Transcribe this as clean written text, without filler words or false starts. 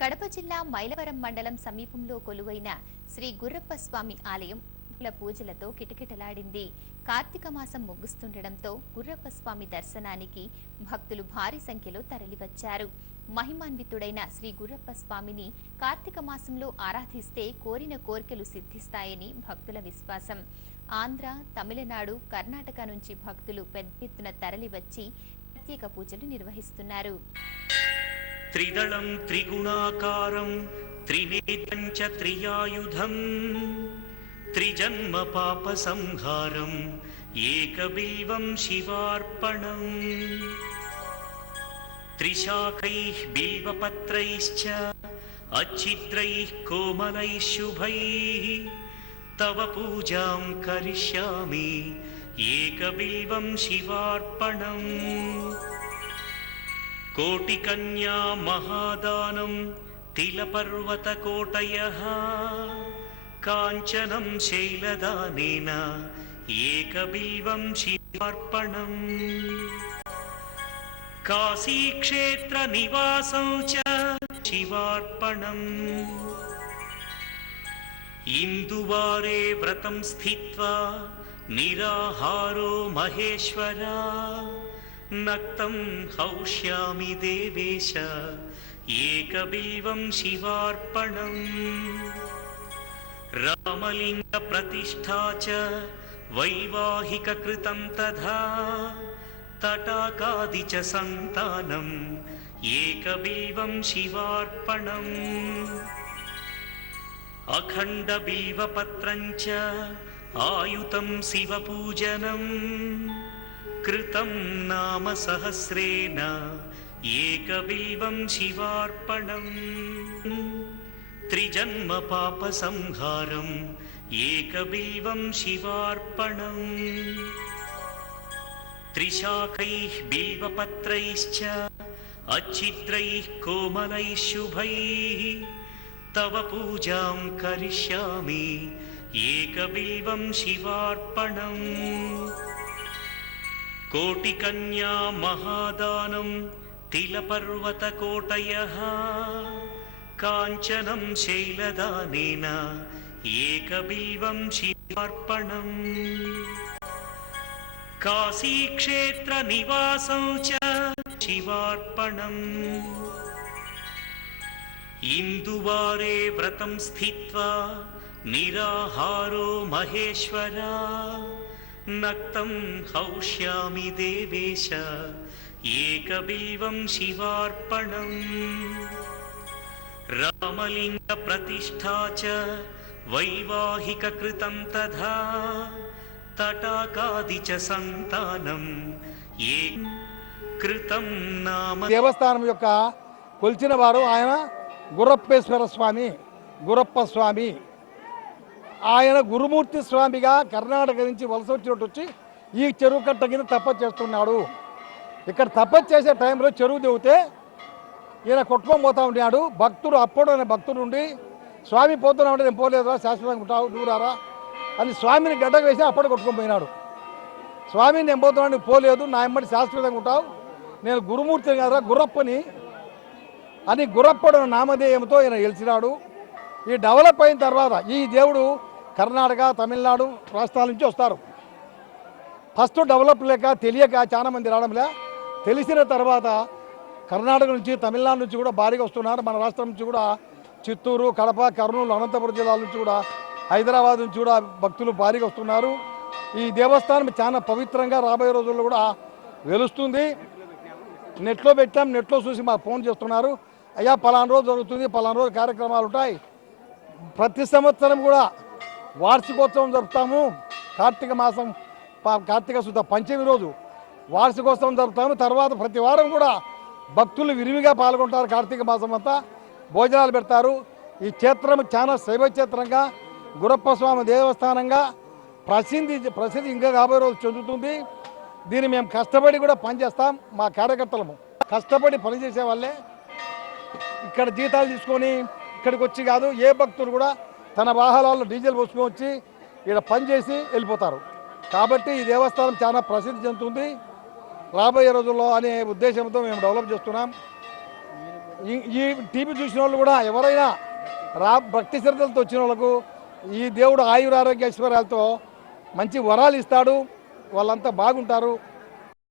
కడప జిల్లా మైలవరం మండలం సమీపంలో కొలువైన శ్రీ గుర్రప్ప స్వామి ఆలయం పూజలతో కిటకిటలాడింది. కార్తీక మాసం ముగుస్తుండటంతో గుర్రప్ప స్వామి దర్శనానికి భక్తులు భారీ సంఖ్యలో తరలివచ్చారు. మహిమాన్వితుడైన శ్రీ గుర్రప్ప స్వామిని కార్తీక మాసంలో ఆరాధిస్తే కోరిన కోరికలు సిద్ధిస్తాయని భక్తుల విశ్వాసం. ఆంధ్ర, తమిళనాడు, కర్ణాటక నుంచి భక్తులు పెద్ద ఎత్తున తరలివచ్చి ప్రత్యేక పూజలు నిర్వహిస్తున్నారు. త్రిదళం త్రిగుణాకారం త్రినేత్రం చ త్రియాయుధం త్రిజన్మ పాప సంహారం ఏకబిల్వం శివార్పణం త్రిశాఖైః బిల్వపత్రైశ్చ అచ్ఛిద్రైః కోమలైః శుభైః తవ పూజాం కరిష్యామి ఏకబిల్వం శివార్పణం కోటికన్యా మహాదానం తిలపర్వతకోటయః కాంచనం శైలదానేన ఏకబిల్వం శివార్పణం కాశీక్షేత్ర నివాసం చ శివార్పణం ఇందువారే వ్రతం స్థిత్వా నిరాహారో మహేశ్వరా నక్తం హౌష్యామి దేవేశ ఏకబిల్వం శివార్పణం రామలింగ ప్రతిష్ఠా చ వైవాహిక కృతం తథా తటాకాది చ సంతానం ఏకబిల్వం శివార్పణం అఖండ బిల్వపత్రం చ ఆయుతం శివపూజనం కృతం నామ సహస్రేణ ఏకబిల్వం శివార్పణం త్రిజన్మ పాప సంహారం ఏకబిల్వం శివార్పణం త్రిశాఖైః బిల్వపత్రైశ్చ అచ్ఛిద్రైః కోమలైః శుభైః తవ పూజాం కరిష్యామి ఏకబిల్వం శివార్పణం కోటికన్యా మహాదానం తిలపర్వతకోటయః కాంచనం శైలదానేన ఏకబిల్వం శివార్పణం కాశీక్షేత్ర నివాసం చ శివార్పణం ఇందువారే వ్రతం స్థిత్వా నిరాహారో మహేశ్వరా నక్తం హౌష్యామి దేవేశ ఏకబిల్వం శివార్పణం రామలింగ ప్రతిష్ఠా చ వైవాహిక కృతం తథా తటాకాది చ సంతానం ఏ కృతం నామ. దేవస్థానం యొక్క కొలిచిన వారు ఆయన గుర్రప్పేశ్వర స్వామి, గుర్రప్ప స్వామి. ఆయన గురుమూర్తి స్వామిగా కర్ణాటక నుంచి వలస వచ్చి ఈ చెరువు కట్ట కింద తపస్సు చేస్తున్నాడు. ఇక్కడ తపస్సు చేసే టైంలో చెరువు దిగితే ఈయన కొట్టుకొని పోతా ఉన్నాడు. భక్తుడు అప్పుడు అనే భక్తుడు ఉండి స్వామి పోతున్నా ఉంటే నేను పోలేదురా, శాశ్వతంగా ఉంటావు దూరారా అని స్వామిని గడ్డకు వేసి అప్పుడు కొట్టుకొని పోయినాడు. స్వామి నేను పోతున్నాను పోలేదు, నా ఎమ్మడి శాశ్వతంగా ఉంటావు, నేను గురుమూర్తిని కదా గుర్రప్పని అని గుర్రప్పడు నామధేయంతో ఈయన గెలిచినాడు. ఈ డెవలప్ అయిన తర్వాత ఈ దేవుడు కర్ణాటక, తమిళనాడు రాష్ట్రాల నుంచి వస్తారు. ఫస్ట్ డెవలప్ లేక తెలియక చాలామంది రావడంలే. తెలిసిన తర్వాత కర్ణాటక నుంచి, తమిళనాడు నుంచి కూడా భారీగా వస్తున్నారు. మన రాష్ట్రం నుంచి కూడా చిత్తూరు, కడప, కర్నూలు, అనంతపురం జిల్లాల నుంచి కూడా, హైదరాబాద్ నుంచి కూడా భక్తులు భారీగా వస్తున్నారు. ఈ దేవస్థానం చాలా పవిత్రంగా రాబోయే రోజుల్లో కూడా వెలుస్తుంది. నెట్లో పెట్టాం, నెట్లో చూసి మాకు ఫోన్ చేస్తున్నారు, అయ్యా పలానా రోజు జరుగుతుంది, పలానా రోజు కార్యక్రమాలు ఉంటాయి. ప్రతి సంవత్సరం కూడా వార్షికోత్సవం జరుపుతాము. కార్తీక మాసం కార్తీక శుద్ధ పంచమి రోజు వార్షికోత్సవం జరుపుతాము. తర్వాత ప్రతి వారం కూడా భక్తులు విరివిగా పాల్గొంటారు. కార్తీక మాసం అంతా భోజనాలు పెడతారు. ఈ క్షేత్రం చాలా శైవక్షేత్రంగా, గుర్రప్ప స్వామి దేవస్థానంగా ప్రసిద్ధి ఇంకా రాబోయే రోజు చెందుతుంది. దీన్ని మేము కష్టపడి కూడా పనిచేస్తాం. మా కార్యకర్తలము కష్టపడి పనిచేసే వాళ్ళే. ఇక్కడ జీతాలు తీసుకొని ఇక్కడికి వచ్చి కాదు, ఏ భక్తులు కూడా తన వాహనాల్లో డీజిల్ పోసుకొని వచ్చి ఇక్కడ పనిచేసి వెళ్ళిపోతారు. కాబట్టి ఈ దేవస్థానం చాలా ప్రసిద్ధి చెందుతుంది రాబోయే రోజుల్లో అనే ఉద్దేశంతో మేము డెవలప్ చేస్తున్నాం. ఈ టీవీ చూసిన వాళ్ళు కూడా ఎవరైనా భక్తి శ్రద్ధలతో వచ్చిన వాళ్ళకు ఈ దేవుడు ఆయురారోగ్య ఐశ్వర్యాలతో మంచి వరాలు ఇస్తాడు. వాళ్ళంతా బాగుంటారు.